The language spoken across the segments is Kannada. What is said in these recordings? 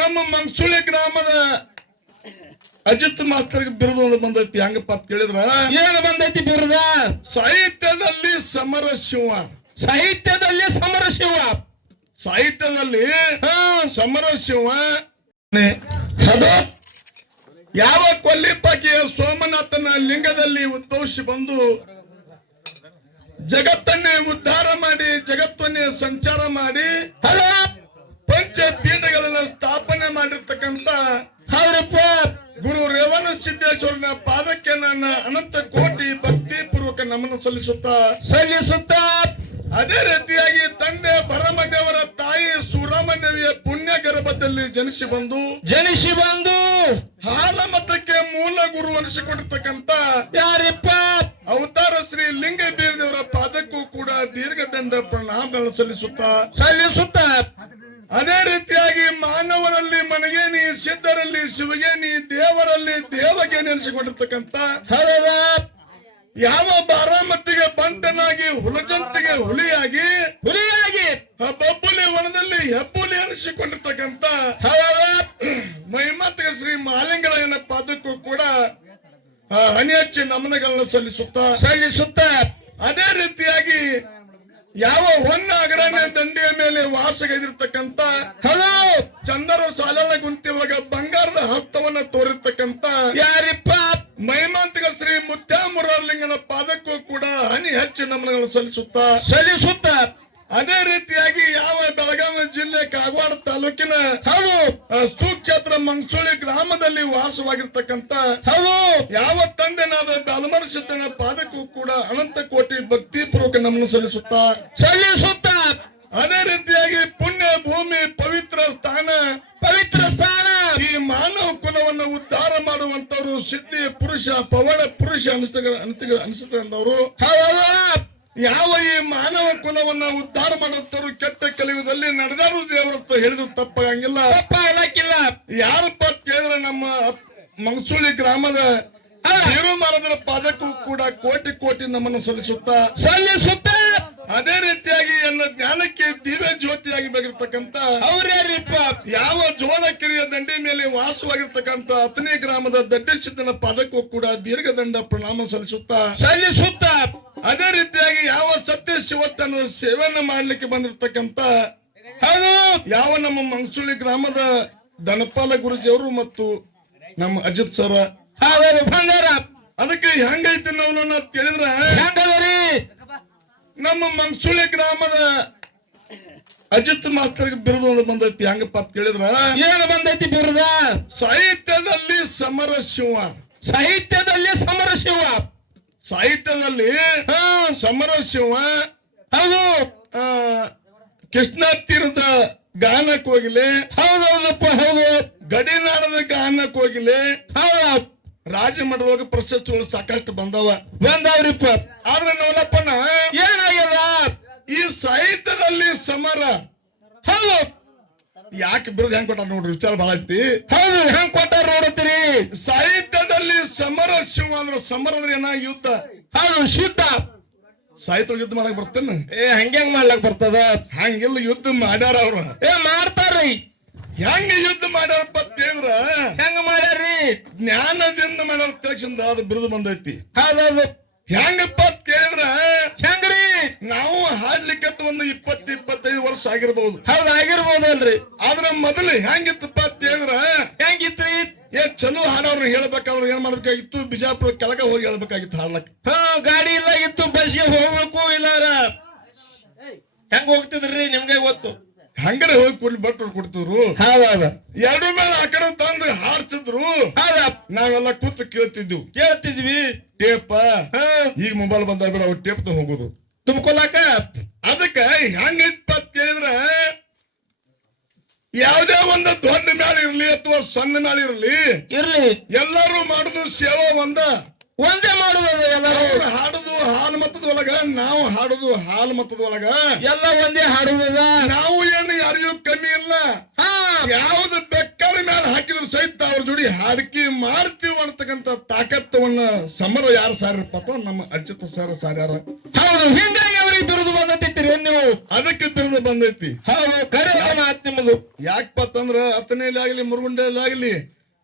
ನಮ್ಮ ಮಂಗಸುಳಿ ಗ್ರಾಮದ ಅಜಿತ್ ಮಾಸ್ತರ್ ಬಿರುದು ಒಂದು ಬಂದೈತಿ. ಹೆಂಗಪ್ಪ ಅಂತ ಕೇಳಿದ್ರ ಏನು ಬಂದೈತಿ ಬಿರುದ? ಸಾಹಿತ್ಯದಲ್ಲಿ ಸಮರ ಶಿವ. ಸಾಹಿತ್ಯದಲ್ಲಿ ಸಮರ ಶಿವ. ಸಾಹಿತ್ಯದಲ್ಲಿ ಸಮರ ಶಿವ. ಅದು ಯಾವ ಕೊಲ್ಲಿಪಾಕಿಯ ಸೋಮನಾಥನ ಲಿಂಗದಲ್ಲಿ ಉದ್ಭವಿಸಿ ಬಂದು ಜಗತ್ತನ್ನೇ ಉದ್ಧಾರ ಮಾಡಿ ಜಗತ್ತನ್ನೇ ಸಂಚಾರ ಮಾಡಿ ಪಂಚ ಪೀಠಗಳನ್ನು ಸ್ಥಾಪನೆ ಮಾಡಿರ್ತಕ್ಕಂಥ ಗುರು ರೇವಣ ಸಿದ್ದೇಶ್ವರನ ಪಾದಕ್ಕೆ ನನ್ನ ಅನಂತ ಕೋಟಿ ಭಕ್ತಿ ಪೂರ್ವಕ ನಮನ ಸಲ್ಲಿಸುತ್ತಾ ಅದೇ ರೀತಿಯಾಗಿ ತಂದೆ ಭರಮದೇವರ ತಾಯಿ ಸೂರಮದೇವಿಯ ಪುಣ್ಯ ಗರ್ಭದಲ್ಲಿ ಜನಿಸಿ ಬಂದು ಹಾಲ ಮತಕ್ಕೆ ಮೂಲ ಗುರು ಅನಿಸಿಕೊಂಡಿರ್ತಕ್ಕಂಥ ಯಾರಿಪ್ಪ ಅವತಾರ ಶ್ರೀ ಲಿಂಗ ಬೀರದೇವರ ಪಾದಕ್ಕೂ ಕೂಡ ದೀರ್ಘದಂಡ ಪ್ರಣಾಮಗಳನ್ನು ಸಲ್ಲಿಸುತ್ತಾ ಅದೇ ರೀತಿಯಾಗಿ ಮಾನವರಲ್ಲಿ ಮನಗೇನಿ, ಸಿದ್ಧರಲ್ಲಿ ಶಿವಗೇನಿ, ದೇವರಲ್ಲಿ ದೇವಗೇನಿ ಅನಿಸಿಕೊಂಡಿರ್ತಕ್ಕಂಥ ಯಾವ ಬಾರಾಮತಿಗೆ ಬಂಟನಾಗಿ ಹುಲಜಂತಿಗೆ ಹುಲಿಯಾಗಿ ಬಬ್ಬುಲಿ ವನದಲ್ಲಿ ಹೆಬ್ಬುಲಿ ಅನಿಸಿಕೊಂಡಿರ್ತಕ್ಕಂಥ ಮಹಿಮಾತ್ಗ ಶ್ರೀ ಮಹಾಲಿಂಗರಾಯನ ಪಾದಕ್ಕೂ ಕೂಡ ಹನಿ ಹಚ್ಚಿ ನಮನಗಳನ್ನು ಸಲ್ಲಿಸುತ್ತಾ ಅದೇ ರೀತಿಯಾಗಿ ಯಾವ ಹೊನ್ನ ಅಗ್ರಣ್ಯ ದಂಡೆಯ ಮೇಲೆ ವಾಸಗೈದಿರ್ತಕ್ಕಂಥ ಚಂದರ ಸಾಲನ ಗುಂತಿ ಒಳಗ ಬಂಗಾರದ ಹಸ್ತವನ್ನ ತೋರಿರ್ತಕ್ಕಂಥ ಯಾರಿಪ್ಪ ಮಹಿಮಾಂತಿಕ ಶ್ರೀ ಮುತ್ಯಾಮುರಲಿಂಗನ ಪಾದಕ್ಕೂ ಕೂಡ ಹನಿ ಹಚ್ಚಿ ನಮನಗಳನ್ನು ಸಲ್ಲಿಸುತ್ತಾ ಅದೇ ರೀತಿಯಾಗಿ ಯಾವ ಬೆಳಗಾವಿ ಜಿಲ್ಲೆ ಕಾಗವಾಡ ತಾಲೂಕಿನ ಸುಕ್ಷೇತ್ರ ಮಂಗಸುಳಿ ಗ್ರಾಮದಲ್ಲಿ ವಾಸವಾಗಿರ್ತಕ್ಕಂಥ ಯಾವ ತಂದೆನಾದ ಬಾಲಮರ ಸಿದ್ದನ ಪಾದಕ್ಕೂ ಕೂಡ ಅನಂತ ಕೋಟಿ ಭಕ್ತಿ ಪೂರ್ವಕ ನಮನ ಸಲ್ಲಿಸುತ್ತಾ ಅದೇ ರೀತಿಯಾಗಿ ಪುಣ್ಯ ಭೂಮಿ ಪವಿತ್ರ ಸ್ಥಾನ ಈ ಮಾನವ ಕುಲವನ್ನು ಉದ್ಧಾರ ಮಾಡುವಂತವರು ಸಿದ್ಧಿ ಪುರುಷ ಪವಳ ಪುರುಷ ಅನಿಸುತ್ತವರು ಯಾವ ಈ ಮಾನವ ಕುಲವನ್ನ ಉದ್ಧಾರ ಮಾಡುತ್ತವರು ಕೆಟ್ಟ ಕಲಿಯುಗದಲ್ಲಿ ನಡೆದಾರು ದೇವರತ್ತ ಹೇಳಿದ್ರು ತಪ್ಪಾಗಂಗಿಲ್ಲ. ಯಾರಪ್ಪ ಕೇಳಿದ್ರೆ ನಮ್ಮ ಮಂಗಸುಳಿ ಗ್ರಾಮದ ಮರದರ ಪಾದಕ್ಕೂ ಕೂಡ ಕೋಟಿ ಕೋಟಿ ನಮ್ಮನ್ನು ಸಲ್ಲಿಸುತ್ತಾ ಅದೇ ರೀತಿಯಾಗಿ ನನ್ನ ಜ್ಞಾನಕ್ಕೆ ದಿವ್ಯ ಜ್ಯೋತಿಯಾಗಿ ಬೆಗಿರ್ತಕ್ಕಂಥ ಯಾವ ಜೋಳಕೆರೆಯ ದಂಡಿ ಮೇಲೆ ವಾಸವಾಗಿರ್ತಕ್ಕಂಥ ಅತನಿ ಗ್ರಾಮದ ದಡ್ಡಸಿದ್ದನ ಪಾದಕ್ಕೂ ಕೂಡ ದೀರ್ಘದಂಡ ಪ್ರಣಾಮ ಸಲ್ಲಿಸುತ್ತಾ ಅದೇ ರೀತಿಯಾಗಿ ಯಾವ ಸತ್ಯ ಶಿವತ್ತನ ಸೇವೆಯನ್ನ ಮಾಡ್ಲಿಕ್ಕೆ ಬಂದಿರತಕ್ಕಂತ ಯಾವ ನಮ್ಮ ಮಂಗಸುಳಿ ಗ್ರಾಮದ ದನಪಾಲ ಗುರುಜಿಯವರು ಮತ್ತು ನಮ್ಮ ಅಜಿತ್ ಸರ ಅದಕ್ಕೆ ಹೆಂಗೈತಿ ನಾವು ಕೇಳಿದ್ರ ನಮ್ಮ ಮಂಗಸುಳಿ ಗ್ರಾಮದ ಅಜಿತ್ ಮಾಸ್ತರ್ ಬಿರುದು ಒಂದು ಬಂದೈತಿ. ಹೆಂಗಪ್ಪ ಅಂತ ಕೇಳಿದ್ರ ಏನು ಬಂದೈತಿ ಬಿರುದ? ಸಾಹಿತ್ಯದಲ್ಲಿ ಸಮರ ಶಿವ. ಸಾಹಿತ್ಯದಲ್ಲಿ ಸಮರ ಶಿವ. ಸಾಹಿತ್ಯದಲ್ಲಿ ಸಮರ ಶಿವ. ಕೃಷ್ಣ ತೀರದ ಗಾನಕ್ಕೆ ಹೋಗಿಲೆ. ಹೌದಪ್ಪ ಹೌದು. ಗಡಿನಾಡದ ಗಾನಕ್ಕೆ ಹೋಗಿಲೆ. ರಾಜಮಠದೊಳಗೆ ಪ್ರಶಸ್ತಿಗಳು ಸಾಕಷ್ಟು ಬಂದವ್ರಿಪ್ಪ. ಆದ್ರೆ ನೋಡಪ್ಪನ ಏನಾಗ್ಯದ ಈ ಸಾಹಿತ್ಯದಲ್ಲಿ ಸಮರ ಯಾಕೆ ಬಿರುದು ಹೆಂಗ್ ಕೊಟ್ಟಾರ ನೋಡ್ರಿ, ವಿಚಾರ ಬಹಳ ಐತಿ. ಹೌದು, ಹೆಂಗ್ ಕೊಟ್ಟಾರ ನೋಡತ್ತೀರಿ. ಸಾಹಿತ್ಯದಲ್ಲಿ ಸಮರ ಶಿವ ಅಂದ್ರೆ ಸಮರ ಅಂದ್ರೆ ಏನ ಯುದ್ಧ. ಹೌದು, ಶುದ್ಧ ಸಾಹಿತ್ಯ ಯುದ್ಧ ಮಾಡಕ್ ಬರ್ತೇನೆ. ಹಂಗ್ಯಾಂಗ್ ಮಾಡ್ಲಕ್ ಬರ್ತದ? ಹಂಗೆಲ್ಲ ಯುದ್ಧ ಮಾಡ್ಯಾರ ಅವ್ರ. ಮಾಡ್ತಾರ್ರಿ. ಹೆಂಗ ಯುದ್ಧ ಮಾಡ್ಯಾರಪ್ಪ ಅಂತಂದ್ರ ಹೆಂಗ ಮಾಡ್ಯಾರ್ರಿ? ಜ್ಞಾನದಿಂದ ಮಾಡ್ಯಾರ ತಕ್ಷಣ ಅದು ಬಿರುದು ಬಂದೈತಿ. ಹೌದೌದು. ಹೆಂಗಪ್ಪ ಅಂತ ಕೇಳಿದ್ರ ಹೆಂಗ್ರಿ? ನಾವು ಹಾಡ್ಲಿಕ್ಕೆ ಒಂದು 20-25 ವರ್ಷ ಆಗಿರ್ಬಹುದು. ಹೌದು, ಆಗಿರ್ಬೋದಲ್ರಿ. ಆದ್ರ ಮೊದಲು ಹೆಂಗಿತ್ತಪ್ಪ ಅಂತ ಹೇಳಿದ್ರ ಹೆಂಗಿತ್ರಿ? ಚಲೋ ಹಾಡವ್ರನ್ನ ಹೇಳ್ಬೇಕಾದ್ರೆ ಏನ್ ಮಾಡ್ಬೇಕಾಗಿತ್ತು? ಬಿಜಾಪುರ ಕೆಳಗ ಹೋಗಿ ಹೇಳ್ಬೇಕಾಗಿತ್ತು ಹಾಡ್ಲಕ್. ಗಾಡಿ ಇಲ್ಲ ಇತ್ತು, ಬಸ್ಗೆ ಹೋಗ್ಬೇಕು ಇಲ್ಲಾರ ಹೆಂಗ್ ಹೋಗ್ತಿದ್ರಿ ನಿಮ್ಗೆ ಗೊತ್ತು. ಹಂಗಾರೆ ಹೋಗಿ ಕೊಡ್ಲಿ ಭಟ್ರು ಕೊಡ್ತಿದ್ರು. ಎರಡು ಮೇಲೆ ಆ ಕಡೆ ತಂದು ಹಾಡ್ತಿದ್ರು. ನಾವೆಲ್ಲ ಕೂತು ಕೇಳ್ತಿದ್ವಿ ಟೇಪ. ಈಗ ಮೊಬೈಲ್ ಬಂದ ಬಿಡ ಅವ್ರು ಟೇಪ್ ಹೋಗುದು ತುಂಬ್ಕೊಲಾಕ. ಅದಕ್ಕ ಹೆಂಗೈತ್ ಕೇಳಿದ್ರ ಯಾವುದೇ ಒಂದು ದೊಡ್ಡ ಮ್ಯಾಲ ಇರ್ಲಿ ಅಥವಾ ಸಣ್ಣ ಮ್ಯಾಲ ಇರ್ಲಿ ಎಲ್ಲರೂ ಮಾಡುದು ಸೇವಾ ಒಂದೇ ಮಾಡುದು. ಎಲ್ಲರೂ ಹಾಡುದು ಹಾಲು ಮತದ ಒಳಗ, ನಾವು ಹಾಡುದು ಹಾಲು ಮತದ ಒಳಗ, ಎಲ್ಲ ಒಂದೇ ಹಾಡುದ. ನಾವು ಏನು ಯಾರಿಗೂ ಕಮ್ಮಿ ಇಲ್ಲ. ಯಾವ್ದು ಬೆಕ್ಕರ ಮೇಲೆ ಹಾಕಿದ್ರು ಸಹಿತ ಅವ್ರ ಜೋಡಿ ಹಾಡಿಕೆ ಮಾಡ್ತೀವಿ ಅಂತಕ್ಕಂಥ ತಾಕತ್ತವನ್ನ ಸಮರ ಯಾರು ಸಾರಿರಪ್ಪ? ನಮ್ಮ ಅಜಿತ್ ಸರ್ ಸಾರ್ಯಾರ. ಹೌದು, ಹಿಂಗಾಗಿ ಅವ್ರಿಗೆ ಬಿರುದು ಬಂದೈತಿ. ಏನ್ ನೀವು ಅದಕ್ಕೆ ಬಿರುದು ಬಂದೈತಿ. ಹೌದು ಕರೆ ಮಾತ್ ನಿಮ್ಮದು. ಯಾಕಪ್ಪಂದ್ರ ಹತ್ತನೇಲಿ ಆಗ್ಲಿ ಮುರುಗುಂಡೆಯಲ್ಲಿ ಆಗ್ಲಿ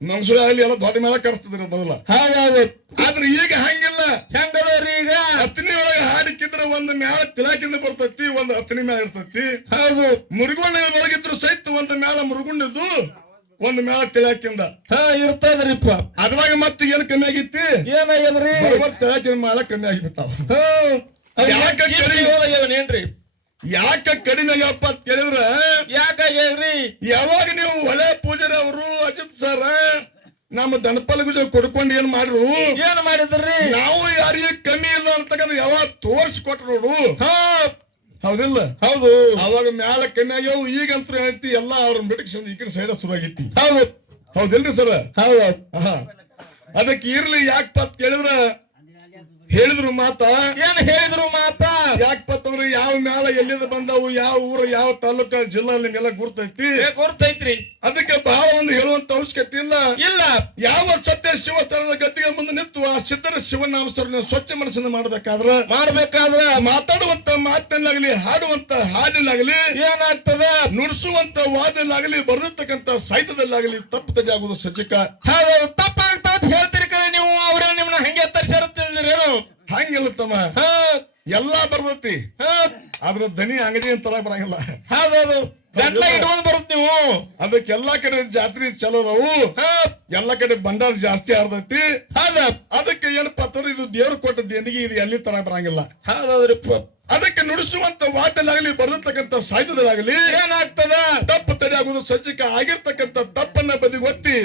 ಮಂಗಸೂಳಿ ಆಗ್ಲಿ ಎಲ್ಲ ದೊಡ್ಡ ಮೇಲೆ ಕರೆಸ್ತದ್ರಿ ಮೊದಲ. ಹೌದೌದು. ಆದ್ರೆ ಈಗ ಹಂಗಿಲ್ಲ. ಹೆಂಗದವ್ರಿ ಈಗ ಹತ್ತನೇ ಒಳಗೆ ಹಾಡಿಕಿದ್ರ ಒಂದ್ ಮ್ಯಾಲ ತಿಲಾಕಿಂದ ಬರ್ತೈತಿ, ಒಂದ್ ಹತ್ತನೇ ಮ್ಯಾಲ ಇರ್ತೈತಿ. ಹೌದು. ಮುರುಗುಂಡ ಒಳಗಿದ್ರು ಸಹಿತ ಒಂದ್ ಮ್ಯಾಲ ಮುರುಗುಂಡದ್ದು ಒಂದ್ ಮ್ಯಾಲ ತಿಲಾಕಿಂದ ಇರ್ತದ್ರಿಪ್ಪ. ಅದ್ರಾಗ ಮತ್ತೆ ಏನ್ ಕಮ್ಮಿ ಆಗಿತ್ತಿ, ಏನಾಗ್ಯದ್ರಿ ತಿಲಾಕಿನ ಮ್ಯಾಲ ಕಮ್ಮಿ ಆಗಿಬಿಟ್ಟಾವ. ಏನ್ರಿ ಯಾಕ ಕಡಿಮೆ ಆಗ್ಯಪ್ಪ ಅಂತ ಕೇಳಿದ್ರ ಯಾಕಾಗ್ಯಾವ್ರಿ? ಯಾವಾಗ ನೀವು ಒಳ್ಳೆ ಪೂಜಾರಿ ಅವರು ಅಜಿತ್ ಸರ್ ನಮ್ಮ ದನಪಾಲಗುಜ ಕೊಡ್ಕೊಂಡು ಏನ್ ಮಾಡ್ರು, ಏನ್ ಮಾಡಿದ್ರಿ? ನಾವು ಯಾರಿಗೆ ಕಮ್ಮಿ ಇಲ್ಲ ಅಂತಕ್ಕಂಥ ಯಾವಾಗ ತೋರ್ಸ್ಕೊಟ್ರು ನೋಡು. ಹೌದಿಲ್ಲ? ಹೌದು. ಅವಾಗ ಮ್ಯಾಲ ಕಮ್ಮಿ ಆಗ್ಯಾವ. ಈಗಂತೂ ಏನೈತಿ ಎಲ್ಲ ಅವ್ರನ್ನ ಬಿಟ್ಟು ಈ ಕಡೆ ಸೈಡ್ ಶುರು ಆಗೈತಿ. ಹೌದು. ಹೌದಿಲ್ರಿ ಸರ್? ಹೌದು. ಅದಕ್ಕೆ ಇರ್ಲಿ ಯಾಕಪ್ಪ ಅಂತ ಕೇಳಿದ್ರ ಹೇಳಿದ್ರು ಮಾತ. ಏನ್ ಹೇಳಿದ್ರು ಮಾತ? ಯಾಕಪ್ಪಂದ್ರೆ ಯಾವ ಮ್ಯಾಲ ಎಲ್ಲಿಂದ ಬಂದವು, ಯಾವ ಊರು, ಯಾವ ತಾಲೂಕ, ಜಿಲ್ಲಾ ನಿಮ್ಗೆಲ್ಲ ಗುರ್ತೈತಿ. ಗುರ್ತೈತ್ರಿ. ಅದಕ್ಕೆ ಬಹಳ ಒಂದು ಹೇಳುವಂತ ಅವಶ್ಯಕತೆ ಇಲ್ಲ. ಇಲ್ಲ. ಯಾವ ಸತ್ಯ ಶಿವಸ್ಥಾನದ ಗದ್ದಿಗೆ ಮುಂದೆ ನಿಂತು ಆ ಸಿದ್ಧರ ಶಿವನಾಮಸ್ವರನ್ನ ಸ್ವಚ್ಛ ಮನಸ್ಸನ್ನ ಮಾಡ್ಬೇಕಾದ್ರ ಮಾತಾಡುವಂತ ಮಾತಿನಲ್ಲಾಗಲಿ, ಹಾಡುವಂತ ಹಾಡಿನಾಗಲಿ, ಏನಾಗ್ತದ ನುಡಿಸುವಂತ ವಾದಲ್ಲಾಗಲಿ, ಬರೆದಿರ್ತಕ್ಕಂಥ ಸಾಹಿತ್ಯದಲ್ಲಾಗಲಿ ತಪ್ಪು ತಡೆ ಆಗುವುದು ಸಚಿಕ. ತಪ್ಪಾಗ್ತಾ ಹೇಳ್ತೀರಿ ಕಡೆ ನೀವು. ಅವ್ರೇ ನಿಮ್ನ ಹಂಗೆ ತರಿಸಿರುತ್ತೇನು? ಹಂಗಿಲ್ಲ ತಮ್ಮ, ಎಲ್ಲಾ ಬರ್ತೈತಿ. ಆದ್ರ ದನಿ ಅಂಗಡಿ ಅಂತ ಬರಂಗಿಲ್ಲ. ಹೌದೌದು. ಗಂಟ್ಲ ಇಟ್ಕೊಂಡ್ ಬರುತ್ತೆ ನೀವು. ಅದಕ್ಕೆ ಎಲ್ಲಾ ಕಡೆ ಜಾತ್ರೆ ಚಲೋ ಅದಾವು, ಎಲ್ಲಾ ಕಡೆ ಬಂಡಾರ ಜಾಸ್ತಿ ಆರ್ತೈತಿ. ಅದಕ್ಕೆ ಏನಪ್ಪಾ ಅಂತಂದ್ರೆ ಇದು ದೇವ್ರ ಕೊಟ್ಟ ದೇಣಿಗೆ, ಇದು ಎಲ್ಲಿ ತರ ಬರಂಗಿಲ್ಲ. ಹೌದೌದ್ರಿಪ್ಪ. ಅದಕ್ಕೆ ನುಡಿಸುವಂತ ವಾದ್ಯಲಾಗಲಿ, ಬರೆದಿರ್ತಕ್ಕಂಥ ಸಾಹಿತ್ಯದಾಗಲಿ ಏನಾಗ್ತದ ತಪ್ಪು ತಡೆಯಾಗುವುದು ಸಜ್ಜಿಕ. ಆಗಿರ್ತಕ್ಕಂಥ ತಪ್ಪನ್ನ ಬದಿಗೊತ್ತಿ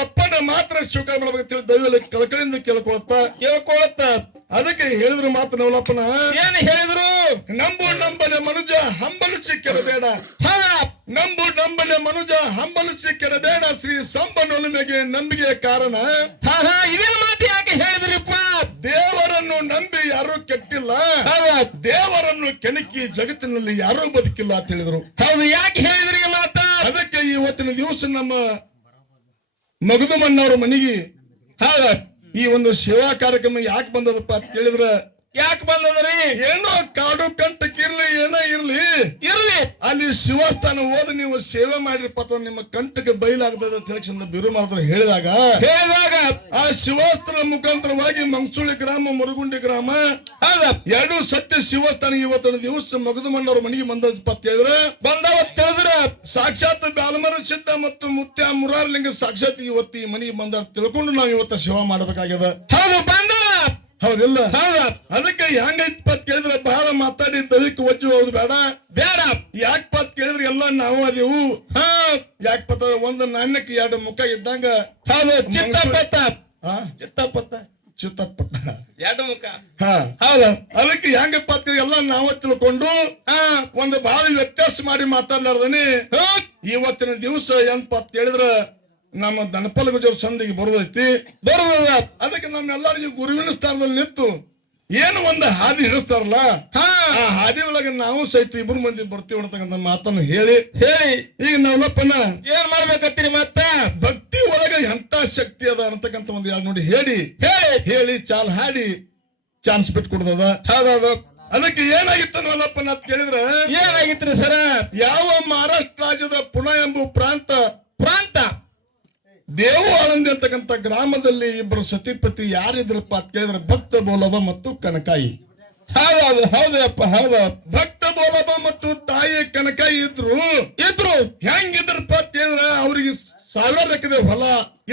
ಒಪ್ಪನ ಮಾತ್ರ ಸ್ವೀಕಾರ ಮಾಡಬೇಕು. ದೈವದಲ್ಲಿ ಕಳಕಳಿಯಿಂದ ಕೇಳ್ಕೊಳತ್ತ. ಅದಕ್ಕೆ ಹೇಳಿದ್ರು ಮಾತು ನವಲಪ್ಪನ. ಏನ್ ಹೇಳಿದ್ರು? ನಂಬಲೆ ಮನುಜ ಹಂಬಲಿಸಿ ಕೆಡಬೇಡ, ನಂಬಲೆ ಮನುಜ ಹಂಬಲಿಸಿ ಕೆಡಬೇಡ, ಶ್ರೀ ಸಂಬನೊಲುಮೆಗೆ ನಂಬಿಕೆಯ ಕಾರಣ. ಇದೇ ಮಾತು ಯಾಕೆ ಹೇಳಿದ್ರಿಪ್ಪ? ದೇವರನ್ನು ನಂಬಿ ಯಾರೂ ಕೆಟ್ಟಿಲ್ಲ, ದೇವರನ್ನು ಕೆಣಕಿ ಜಗತ್ತಿನಲ್ಲಿ ಯಾರೂ ಬದುಕಿಲ್ಲ ಅಂತ ಹೇಳಿದ್ರು. ಹೌದು. ಯಾಕೆ ಹೇಳಿದ್ರಿ ಮಾತ? ಅದಕ್ಕೆ ಇವತ್ತಿನ ದಿವಸ ನಮ್ಮ ಮಗದುಮಣ್ಣವ್ರ ಮನೆಗೆ ಈ ಒಂದು ಸೇವಾ ಕಾರ್ಯಕ್ರಮ ಯಾಕೆ ಬಂದದಪ್ಪ ಅಂತ ಕೇಳಿದ್ರ, ಯಾಕೆ ಬಂದದ್ರಿ? ಏನೋ ಕಾಡು ಕಂಟಕ್ಕಿರ್ಲಿ, ಏನೋ ಇರ್ಲಿ ಅಲ್ಲಿ ಶಿವಸ್ಥಾನ ಹೋದ ನೀವು ಸೇವೆ ಮಾಡಿರಪ್ಪ, ನಿಮ್ಮ ಕಂಟಕ್ಕೆ ಬಯಲಾಗದ ತಿಳಕ್ಷಣ ಬಿರು ಮಾಡಿದ್ರು ಹೇಳಿದಾಗ ಆ ಶಿವಸ್ಥಾನ ಮುಖಾಂತರವಾಗಿ ಮಂಗಸೂಳಿ ಗ್ರಾಮ, ಮುರುಗುಂಡಿ ಗ್ರಾಮ ಎರಡು ಸತ್ಯ ಶಿವಸ್ಥಾನ ಇವತ್ತಿನ ದಿವಸ ಮಗದುಮಣ್ಣವ್ರ ಮನೆಗೆ ಬಂದಪ್ಪ ಅಂತ ಹೇಳಿದ್ರ ಬಂದವತ್ತಿದ್ರ ಸಾಕ್ಷಾತ್ ಬ್ಯಾಲಮರ ಸಿದ್ಧ ಮತ್ತು ಮುತ್ಯ ಮುರಾರಲಿಂಗ ಸಾಕ್ಷಾತ್ ಇವತ್ತು ಈ ಮನೆಗೆ ಬಂದ ತಿಳ್ಕೊಂಡು ನಾವು ಇವತ್ತು ಸೇವಾ ಮಾಡಬೇಕಾಗ್ಯದ. ಹೌದು. ಬಂದ ಹೌದಿಲ್ಲ? ಅದಕ್ಕೆ ಹೆಂಗೈತಪ್ಪ ಅಂತ ಕೇಳಿದ್ರೆ ಬಹಳ ಮಾತಾಡಿ ದೈಹಿಕ ವಜ್ಜು ಹೌದು ಬೇಡ. ಯಾಕಪ್ಪ ಅಂತ ಕೇಳಿದ್ರೆ ಎಲ್ಲ ನಾವು ಅದೀವು. ಯಾಕಪ್ಪ ಒಂದು ನಾಣ್ಯಕ್ಕೆ ಎರಡು ಮುಖ ಇದ್ದಂಗ. ಚಿತ್ತಪತ್ತ ಎರಡು ಮುಖ. ಅದಕ್ಕೆ ಹೆಂಗಪ್ಪ ಅಂತ ಎಲ್ಲ ನಾವು ತಿಳ್ಕೊಂಡು ಒಂದು ಬಹಳ ವ್ಯತ್ಯಾಸ ಮಾಡಿ ಮಾತಾಡ್ಲಾರ್ದನಿ ಇವತ್ತಿನ ದಿವಸ ಏನಪ್ಪ ಅಂತ ಹೇಳಿದ್ರ ನಮ್ಮ ದನಪಾಲಗುಜ ಸಂದಿಗೆ ಬರೋದೈತಿ. ಅದಕ್ಕೆ ನಮ್ಮೆಲ್ಲರಿಗೂ ಗುರುವಿನ ಸ್ಥಾನದಲ್ಲಿ ನಿಂತು ಏನು ಒಂದು ಹಾದಿ ಹಿಡಿಸ್ತಾರಲ್ಲ, ಆ ಹಾದಿ ಒಳಗೆ ನಾವು ಸಹಿತ ಇಬ್ರು ಮಂದಿ ಬರ್ತೀವಿ ಅಂತಕ್ಕಂಥ ಮಾತನ್ನು ಹೇಳಿ ಈಗ ನಾವಲ್ಲಪ್ಪನ ಏನ್ ಮಾಡ್ಬೇಕತ್ತೀರಿ? ಮತ್ತ ಭಕ್ತಿ ಒಳಗೆ ಎಂತ ಶಕ್ತಿ ಅದ ಅಂತಕ್ಕಂಥ ಒಂದು ಯಾರು ನೋಡಿ ಹೇಳಿ ಚಾಲ್ ಹಾಡಿ ಚಾನ್ಸ್ ಬಿಟ್ಟು ಕೊಡ್ದದ. ಅದಕ್ಕೆ ಏನಾಗಿತ್ತು ನಾವಲ್ಲಪ್ಪನ ಅಂತ ಕೇಳಿದ್ರೆ ಏನಾಗಿತ್ರಿ ಸರ? ಯಾವ ಮಹಾರಾಷ್ಟ್ರ ರಾಜ್ಯದ ಪುಣೆ ಎಂಬ ಪ್ರಾಂತ ದೇವು ಆಳಂದಿ ಅಂತಕ್ಕಂಥ ಗ್ರಾಮದಲ್ಲಿ ಇಬ್ಬರು ಸತಿಪತಿ ಯಾರಿದ್ರಪ್ಪ ಅಂತ ಕೇಳಿದ್ರೆ ಭಕ್ತ ಬೋಲಬ ಮತ್ತು ಕನಕಾಯಿ. ಹೌದಪ್ಪ. ಹೌದು. ಭಕ್ತ ಬೋಲಬ ಮತ್ತು ತಾಯಿ ಕನಕಾಯಿ ಇದ್ರು. ಹೆಂಗಿದ್ರಪ್ಪ ಅಂತ ಹೇಳಿದ್ರೆ ಅವ್ರಿಗೆ 1000 ಎಕರೆ ಹೊಲ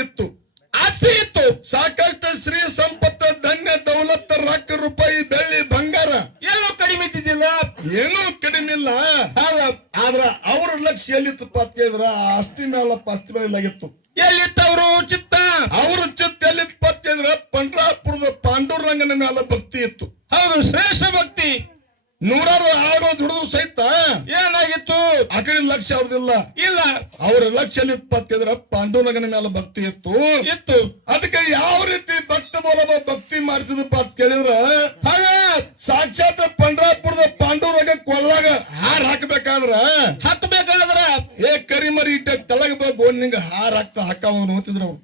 ಇತ್ತು, ಆಸ್ತಿ ಇತ್ತು, ಸಾಕಷ್ಟು ಶ್ರೀ ಸಂಪತ್ತು, ಧನ್ಯ ದೌಲತ್, ರೊಕ್ಕ, ರೂಪಾಯಿ, ಬೆಳ್ಳಿ, ಬಂಗಾರ ಏನೂ ಕಡಿಮೆ ಇದ್ದಿದ್ದಿಲ್ಲ, ಏನೂ ಕಡಿಮೆ ಇಲ್ಲ. ಆದ್ರ ಅವ್ರ ಲಕ್ಷ್ಯ ಎಲ್ಲಿತ್ತಪ್ಪ ಅಂತ ಕೇಳಿದ್ರ ಆಸ್ತಿ ಮೇಲಪ್ಪ, ಆಸ್ತಿ ಮೇಲೆ ಆಗಿತ್ತು. ಎಲ್ಲಿತ್ತವ್ರು ಚಿತ್ತ? ಅವ್ರ ಚಿತ್ತ ಎಲ್ಲಿತ್ತಪ್ಪ ಅಂತ ಕೇಳಿದ್ರ ಪಂಡ್ರಾಪುರದ ಪಾಂಡುರಂಗನ ಮೇಲೆ ಭಕ್ತಿ ಇತ್ತು. ಹೌದು, ಶ್ರೇಷ್ಠ ಭಕ್ತಿ. 100 ಆಳುಗಳು ದುಡಿದ್ರು ಸಹಿತ ಏನಾಗಿತ್ತು? ಆ ಕಡೆ ಲಕ್ಷ್ಯ ಅವ್ರದಿಲ್ಲ. ಇಲ್ಲ, ಅವ್ರ ಲಕ್ಷ್ಯ ಎಲ್ಲಿತ್ತಂದ್ರ ಪಾಂಡುರಂಗನ ಮೇಲೆ ಭಕ್ತಿ ಇತ್ತು. ಅದಕ್ಕೆ ಯಾವ ರೀತಿ ಭಕ್ತ ಬೋಲಬ ಭಕ್ತಿ ಮಾಡ್ತಿದ್ರಪ್ಪ ಅಂತ ಕೇಳಿದ್ರ ಸಾಕ್ಷಾತ್ ಪಂಡ್ರಾಪುರದ ಪಾಂಡುರಂಗ ಕೊಳ್ಳಾಗ ಹಾರ ಹಾಕಬೇಕಾದ್ರ ಕರಿಮರಿ ಇಟ್ಟ ತೆಳಗ ಗೋನ್ ನಿಂಗ ಹಾರ ಹಾಕಾವ ನೋಡ್ತಿದ್ರು ಅವ್ರು.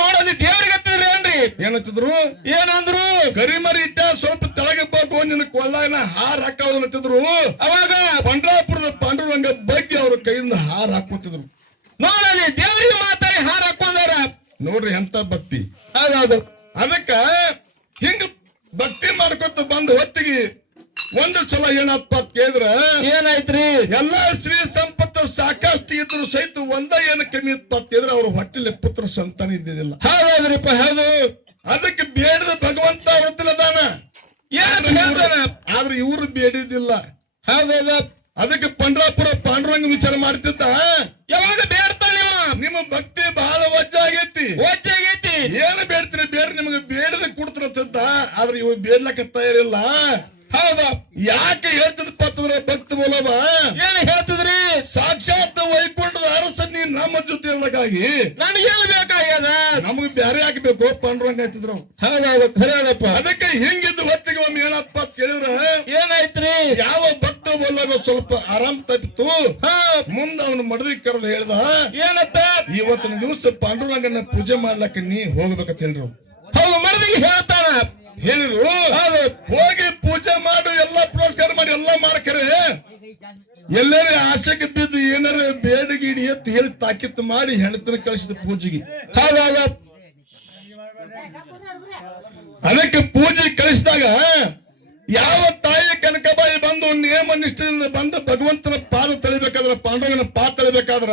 ನೋಡೋದು ದೇವ್ರಿಗೆ ಹತ್ತಿದ್ರಿ ಏನ್ರಿ? ಏನಂತಿದ್ರು? ಏನಂದ್ರು? ಕರಿಮರಿ ಇಟ್ಟ ಸ್ವಲ್ಪ ತೆಳಗ ಗೋನ್ ನಿನ್ ಕೊಳ್ಳಾಗ ಹಾರ ಹಾಕಾವ ಅಂತಿದ್ರು. ಅವಾಗ ಪಂಡ್ರಾಪುರದ ಪಾಂಡುರಂಗ ಬಗ್ಗೆ ಅವ್ರ ಕೈಯಿಂದ ಹಾರ ಹಾಕೋತಿದ್ರು. ನೋಡಲಿ ದೇವರಿಗೆ ಮಾತಾಡಿ ಹಾರ ಹಾಕೊಂಡಾರ. ನೋಡ್ರಿ ಎಂತ ಭಕ್ತಿ. ಹೌದೌದು. ಅದಕ್ಕ ಹಿಂಗ ಭಕ್ತಿ ಮಾಡ್ಕೊತ ಬಂದ ಹೊತ್ತಿಗೆ ಒಂದು ಸಲ ಏನಪ್ಪ ಕೇಳಿದ್ರ ಏನಾಯ್ತ್ರಿ? ಎಲ್ಲಾ ಶ್ರೀ ಸಂಪತ್ತು ಸಾಕಷ್ಟು ಇದ್ರು ಸಹಿತ ಒಂದ ಏನ ಕಮ್ಮಿ ಇತ್ತು ಕೇಳಿದ್ರೆ ಅವ್ರ ಹೊಟ್ಟೆಲಿ ಪುತ್ರ ಸಂತಾನ ಇದ್ದಿದ್ದಿಲ್ಲ. ಹೌದೌದ್ರಿಪ್ಪ. ಹೌದು. ಅದಕ್ಕೆ ಬೇಡದ ಭಗವಂತ ವೃತ್ತಿಲದಾನ ಆದ್ರೆ ಇವ್ರು ಬೇಡಿದ್ದಿಲ್ಲ. ಹೌದೌದು. ಅದಕ್ಕೆ ಪಂಡ್ರಾಪುರ ಪಾಂಡುರಂಗ ವಿಚಾರ ಮಾಡ್ತಿದ್ದ. ಯಾವಾಗ ಬೇಡ್ತಾನೆ ನಿಮ್ಮ ಭಕ್ತಿ ಬಹಳ ವಜ್ಜ ಆಗೈತಿ. ಏನು ಬೇಡ್ತೀರಿ ಬೇರೆ ನಿಮಗೆ ಬೇಡದ ಕೊಡ್ತಿರತ್ತಿದ್ದ. ಆದ್ರೆ ಇವ್ ಬೇಡ್ಲಕ್ಕ ತಯಾರಿಲ್ಲ. ಹೌದಾ? ಯಾಕೆ ಹೇಳ್ತಿದ್ಪ ಅಂತಂದ್ರೆ ಭಕ್ತ ಮೂಲವ ಏನು ಹೇಳ್ತಿದ್ರಿ? ಸಾಕ್ಷಾತ್ ವೈಕುಂಠದ ಅರಸ ನೀ ನಮ್ಮ ಜೊತೆ ಇರಲಿಕ್ಕಾಗಿ ನನಗೇನು ಬೇಕಾಗ್ಯದ? ನಮಗ್ ಬ್ಯಾರೆ ಹಾಕ್ಬೇಕು ಪಾಂಡುರಂಗ ಹೇಳ್ತಿದ್ರು. ಹೌದೌದು. ಖರೇನಪ್ಪ. ಅದಕ್ಕೆ ಹಿಂಗಿದ್ದು ಹೊತ್ತಿಗೆ ಒಮ್ಮೆ ಏನಪ್ಪ ಅಂತ ಕೇಳಿದ್ರ ಏನಾಯ್ತ್ರಿ? ಯಾವ ಭಕ್ತ ಬೋಲಾಗ ಸ್ವಲ್ಪ ಆರಾಮ್ ತಪ್ಪಿತ್ತು. ಮುಂದ ಅವನು ಮಡದಿ ಕರೆದು ಹೇಳ್ದ ಏನತ್ತ? ಇವತ್ತಿನ ದಿವಸ ಪಾಂಡುರಂಗನ ಪೂಜೆ ಮಾಡ್ಲಕ್ಕ ನೀ ಹೋಗ್ಬೇಕಂತ ಹೇಳ್ರು. ಹೌದು. ಮಡದಿಗೆ ಹೇಳ್ತಾನ. ಹೇಳಿರು ಹೋಗಿ ಪೂಜೆ ಮಾಡು, ಎಲ್ಲಾ ಪುರಸ್ಕಾರ ಮಾಡಿ ಎಲ್ಲಾ ಮಾಡ್ಕರೆ ಎಲ್ಲರ ಆಸೆಗೆ ಬಿದ್ದು ಏನಾರ ಬೇಡಗಿಡಿ ಎತ್ತು ಹೇಳಿ ತಾಕಿತ್ತು ಮಾಡಿ ಹೆಣ್ತನ ಕಳಿಸಿದ ಪೂಜೆಗೆ. ಹೌದೌದ. ಅದಕ್ಕೆ ಪೂಜೆ ಕಳಿಸಿದಾಗ ಯಾವ ತಾಯಿ ಕನಕಬಾಯಿ ಬಂದು ನೇಮ ನಿಷ್ಠೆಯಿಂದ ಬಂದು ಭಗವಂತನ ಪಾದ ತಳಿಬೇಕಾದ್ರ ಪಾಂಡುರಂಗನ ಪಾದ ತಳಿಬೇಕಾದ್ರ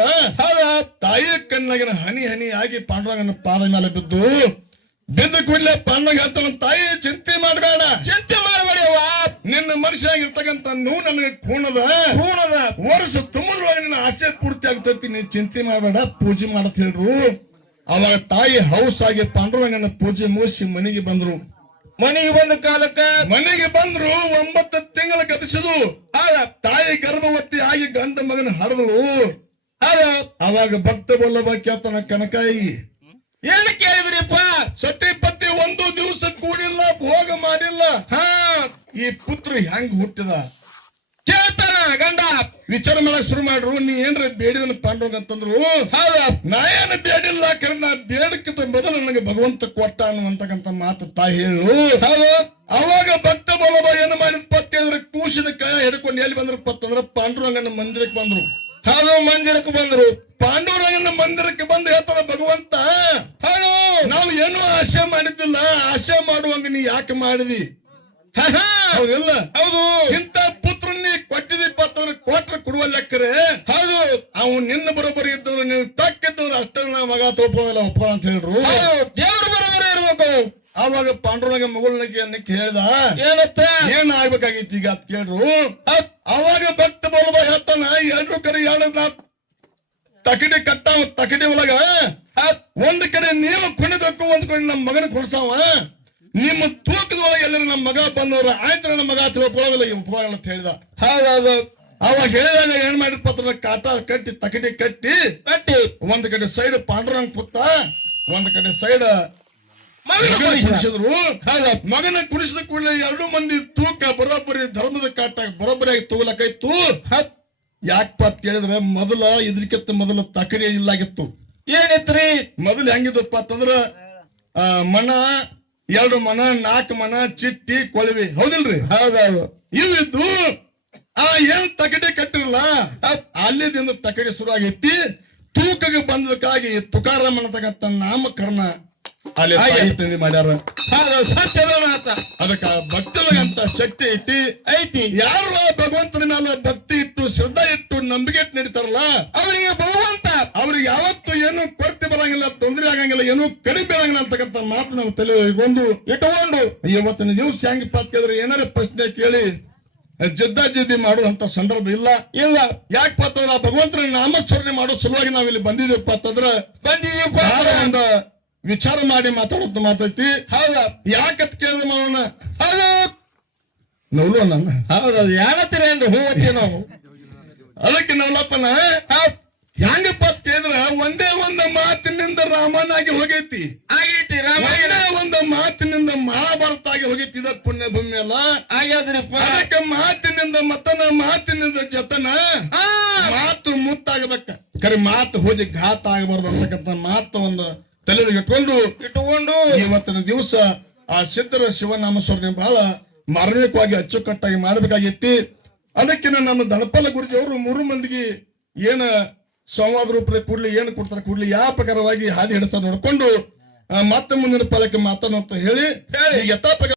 ತಾಯಿ ಕಣ್ಣಾಗಿನ ಹನಿ ಹನಿ ಆಗಿ ಪಾಂಡುರಂಗನ ಪಾದ ಮೇಲೆ ಬಿದ್ದು ಕೂಡಲೇ ಪಾಂಡುರಂಗ ಹೇಳ್ತಾನ, ತಾಯಿ ಚಿಂತೆ ಮಾಡಬೇಡ, ಚಿಂತೆ ಮಾಡಬೇಡವ, ನಿನ್ನ ಮನುಷ್ಯನಾಗಿರ್ತಕ್ಕಂಥ ನೋವು ನನಗೆ ಕೂಣದ ವರ್ಷ ತುಂಬರೊಳಗೆ ನಿನ್ನ ಆಸೆ ಪೂರ್ತಿ ಆಗ್ತೈತಿ, ನೀನ್ ಚಿಂತೆ ಮಾಡಬೇಡ, ಪೂಜೆ ಮಾಡತ್ ಹೇಳ್ರು. ಅವಾಗ ತಾಯಿ ಹೌಸ್ ಆಗಿ ಪಾಂಡುರಂಗನ ಪೂಜೆ ಮುಗಿಸಿ ಮನೆಗೆ ಬಂದ್ರು. ಮನೆಗೆ ಬಂದ ಕಾಲಕ್ಕ ಮನೆಗೆ ಬಂದ್ರು 9 ತಿಂಗಳ ಗತಿಸಿದು. ತಾಯಿ ಗರ್ಭವತಿ ಆಗಿ ಗಂಡ ಮಗನ ಹಡದಳು. ಅವಾಗ ಭಕ್ತ ಬಲ್ಲಭ ಕೇಳ್ತಾನ, ಕನಕಾಯಿ ಏನು ಕೇಳಿದ್ರಿಪ್ಪ? ಸತಿ ಪತಿ ಒಂದು ದಿವಸ ಕೂಡಿಲ್ಲ, ಭೋಗ ಮಾಡಿಲ್ಲ, ಈ ಪುತ್ರ ಹೆಂಗ್ ಹುಟ್ಟಿದ ಕೇಳ್ತಾನ ಗಂಡ. ವಿಚಾರ ಮಾಡಕ್ ಶುರು ಮಾಡ್ರು. ನೀ ಏನ್ರ ಬೇಡಿದನ ಪಾಂಡುರಂಗ ಅಂತಂದ್ರು. ನಾ ಏನು ಬೇಡಿಲ್ಲ, ಕರೆ ನಾ ಬೇಡಕ್ಕಿಂತ ಮೊದಲು ನನಗೆ ಭಗವಂತ ಕೊಟ್ಟ ಅನ್ನುವಂತಕ್ಕಂತ ಮಾತು ತಾಯಿ ಹೇಳು. ಅವಾಗ ಭಕ್ತ ಬಲ್ಲಭ ಏನು ಮಾಡಿದ ಪತ್ತಿದ್ರೆ ಕೂಸಿನ ಕೈ ಹಿಡ್ಕೊಂಡು ಎಲ್ಲಿ ಬಂದ್ರು ಪತ್ತಂದ್ರ ಪಾಂಡುರಂಗನ ಮಂದಿರಕ್ಕೆ ಬಂದ್ರು. ಮಂದಿರಕ್ಕೆ ಬಂದ್ರು. ಪಾಂಡುರಂಗನ ಮಂದಿರಕ್ಕೆ ಬಂದು ಹೇಳ್ತಾರ, ಭಗವಂತ ನಾವು ಏನೂ ಆಶೆ ಮಾಡಿದ್ದಿಲ್ಲ, ಆಶೆ ಮಾಡುವಂಗ ನೀ ಯಾಕೆ ಮಾಡಿದಿ? ಹೌದಿಲ್ಲ? ಹೌದು. ಇಂತ ಪುತ್ರ ನೀ ಕೊಟ್ಟಿದೀಪ ಅಂತಂದ್ರೆ ಕೊಟ್ರ ಕೊಡುವ ಲೆಕ್ಕರೆ. ಹೌದು. ಅವ್ನು ನಿನ್ನ ಬರೋಬ್ಬರಿ ಇದ್ದವ್ರು, ನೀವು ತಕ್ಕಿದ್ದವ್ರು ಅಷ್ಟೇ ಮಗ ತೋಪಲ್ಲ ಒಪ್ಪ ಅಂತ ಹೇಳ್ರು. ದೇವ್ರ ಬರೋಬ್ಬರಿ ಇರ್ಬೇಕು. ಅವಾಗ ಪಾಂಡುರಂಗ ಮಗಳನ್ನ ಕೇಳ್ದ, ಏನತ್ತ ಏನ್ ಆಗ್ಬೇಕಾಗಿತ್ತು ಈಗ ಅಂತ ಕೇಳ್ರು. ಅವಾಗ ಭಕ್ತ ಬಲ್ಲಭ ಹೇಳ್ತಾನ, ಎಲ್ರು ಕಡೆ ಹೇಳದ ತಕಡಿ ಕಟ್ಟಾವ, ತಕಡಿ ಒಳಗ ಒಂದ್ ಕಡೆ ನೀವು ಕುಣಿಬೇಕು, ಒಂದ್ ಕಡೆ ನಮ್ಮ ಮಗನ ಕುಣಿಸಾವ, ನಿಮ್ಮ ತೂಕದ ಒಳಗೆ ಎಲ್ಲರೂ ನಮ್ಮ ಮಗ ಬಂದವ್ರ ಆಯ್ತು, ನಮ್ಮ ಮಗ ತಿಳ್ಕೊಳ್ಳೋದಿಲ್ಲ ಉಪಯೋಗ ಅಂತ ಹೇಳಿದ. ಹೌದೌದು. ಅವಾಗ ಹೇಳಿದಾಗ ಏನ್ ಮಾಡಿರ್ಪತ್ರ ಕಾಟ ಕಟ್ಟಿ ತಕಡಿ ಕಟ್ಟಿ ಒಂದ್ ಕಡೆ ಸೈಡ್ ಪಾಂಡುರಂಗ ಪುತ್ತ, ಒಂದ್ ಕಡೆ ಸೈಡ್ ಕುಣಿಸಿದ್ರು. ಮಗನ ಕುಣಿಸಿದ ಕೂಡಲೇ 2 ಮಂದಿ ತೂಕ ಬರೋಬ್ಬರಿ ಧರ್ಮದ ಕಾಟ ಬರೋಬ್ಬರಿಯಾಗಿ ತಗೋಲಕ್ಕಾಯ್ತು. ಯಾಕಪ್ಪ ಅಂತ ಕೇಳಿದ್ರೆ ಮೊದಲ ಇದ್ರಕ್ಕಿಂತ ಮೊದಲ ತಕಡಿ ಇಲ್ಲಾಗಿತ್ತು. ಏನಿತ್ರಿ? ಮೊದಲು ಹೆಂಗಿದಪ್ಪ ಅಂತಂದ್ರ ಮನ 2 ಮನ 4 ಮನ ಚಿಟ್ಟಿ ಕೊಳವಿ, ಹೌದಿಲ್ರಿ? ಹೌದೌದು. ಇವಿದ್ದು ಏನ್ ತಕಡಿ ಕಟ್ಟಿರಲ್ಲ, ಅಲ್ಲಿದಿಂದ ತಕಡಿ ಶುರು ಆಗೈತಿ. ತೂಕಗೆ ಬಂದಕ್ಕಾಗಿ ತುಕಾರಾಮ್ ಅನ್ನತಕ್ಕಂಥ ನಾಮಕರಣ ಅಲ್ಲಿ ತಂದೆ ಮಾಡ್ಯಾರ. ಸತ್ಯದ ಮಾತ. ಅದಕ್ಕ ಭಕ್ತರಿಗಂತ ಶಕ್ತಿ ಐತಿ. ಯಾರು ಭಗವಂತನ ಮೇಲೆ ಭಕ್ತಿ ಇಟ್ಟು ಶ್ರದ್ಧಾ ಇಟ್ಟು ನಂಬಿಕೆ ಇಟ್ಟು ನಡೀತಾರಲ್ಲ, ಅವರಿಗೆ ಭಗವಂತ ಅವ್ರಿಗೆ ಯಾವತ್ತು ಏನು ಕೊರತೆ ಬರಂಗಿಲ್ಲ, ತೊಂದರೆ ಆಗಂಗಿಲ್ಲ, ಏನು ಕಡಿಮೆ ಆಗಂಗಿಲ್ಲ ಅಂತಕ್ಕಂಥ ಮಾತು ನಾವು ತಲೆ ಇಟ್ಕೊಂಡು ಇವತ್ತಿನ ದಿವಸ ಹೆಂಗಪ್ಪ ಅಂತ ಕೇಳಿದ್ರೆ ಏನಾರ ಪ್ರಶ್ನೆ ಕೇಳಿ ಜಿದ್ದಿ ಮಾಡುವಂತ ಸಂದರ್ಭ ಇಲ್ಲ. ಯಾಕಪ್ಪ ಅಂತಂದ್ರೆ ಭಗವಂತನ ನಾಮಸ್ಮರಣೆ ಮಾಡೋ ಸಲುವಾಗಿ ನಾವಿಲ್ಲಿ ಬಂದಿದ್ದೀವಪ್ಪ ಅಂತಂದ್ರೆ ಒಂದು ವಿಚಾರ ಮಾಡಿ ಮಾತಾಡೋದು ಮಾತೈತಿ. ಹೌದಾ? ಯಾಕತ್ ಕೇಳಿದ್ರೆ ಮಾವನ ನವ್ಲು ನನ್ನ ಹೌದೌದು. ಯಾವತ್ತೀರ ಹೂವತ್ತಿ ನಾವು. ಅದಕ್ಕೆ ನವಲಪ್ಪನ ಹೆಂಗಪ್ಪ ಕೇಳಿದ್ರ ಒಂದೇ ಒಂದು ಮಾತಿನಿಂದ ರಾಮನಾಗಿ ಹೋಗೈತಿ, ರಾಮಾಯಣ ಒಂದು ಮಾತಿನಿಂದ ಮಹಾಭಾರತ ಆಗಿ ಹೋಗೈತಿ. ಇದ ಪುಣ್ಯ ಭೂಮಿ ಅಲ್ಲ ಆಗ್ಯಾದ್ರಿಪ್ಪ. ಅದಕ್ಕೆ ಮಾತಿನಿಂದ ಮತನ, ಮಾತಿನಿಂದ ಜತನ, ಮಾತು ಮುತ್ತಾಗಬೇಕ, ಕರೆ ಮಾತು ಹೋಗಿ ಘಾತ ಆಗಬಾರ್ದು ಅಂತಕ್ಕಂಥ ಮಾತು ಒಂದು ತಲೆಗೆ ಇಟ್ಕೊಂಡು ಇವತ್ತಿನ ದಿವಸ ಆ ಸಿದ್ಧರ ಶಿವನಾಮ ಸ್ಮರಣೆ ಬಹಳ ಮಾರ್ಮಿಕವಾಗಿ ಅಚ್ಚುಕಟ್ಟಾಗಿ ಮಾಡಬೇಕಾಗಿತ್ತಿ. ಅದಕ್ಕೆ ನಮ್ಮ ಧನಪಾಲ ಗುರುಜಿ ಅವರು 3 ಮಂದಿಗೆ ಏನ ಸಂವಾದ ರೂಪದಲ್ಲಿ ಕೂಡ್ಲಿ ಏನು ಕೊಡ್ತಾರೆ ಕೂಡ್ಲಿ ಯಾವ ಪ್ರಕಾರವಾಗಿ ಹಾದಿ ಹಿಡಿಸ ನೋಡ್ಕೊಂಡು ಮತ್ತೆ ಮುಂದಿನ ಪಾಲಕ್ಕೆ ಮಾತನ್ನು ಅಂತ ಹೇಳಿ ಈಗ ಯಥಾ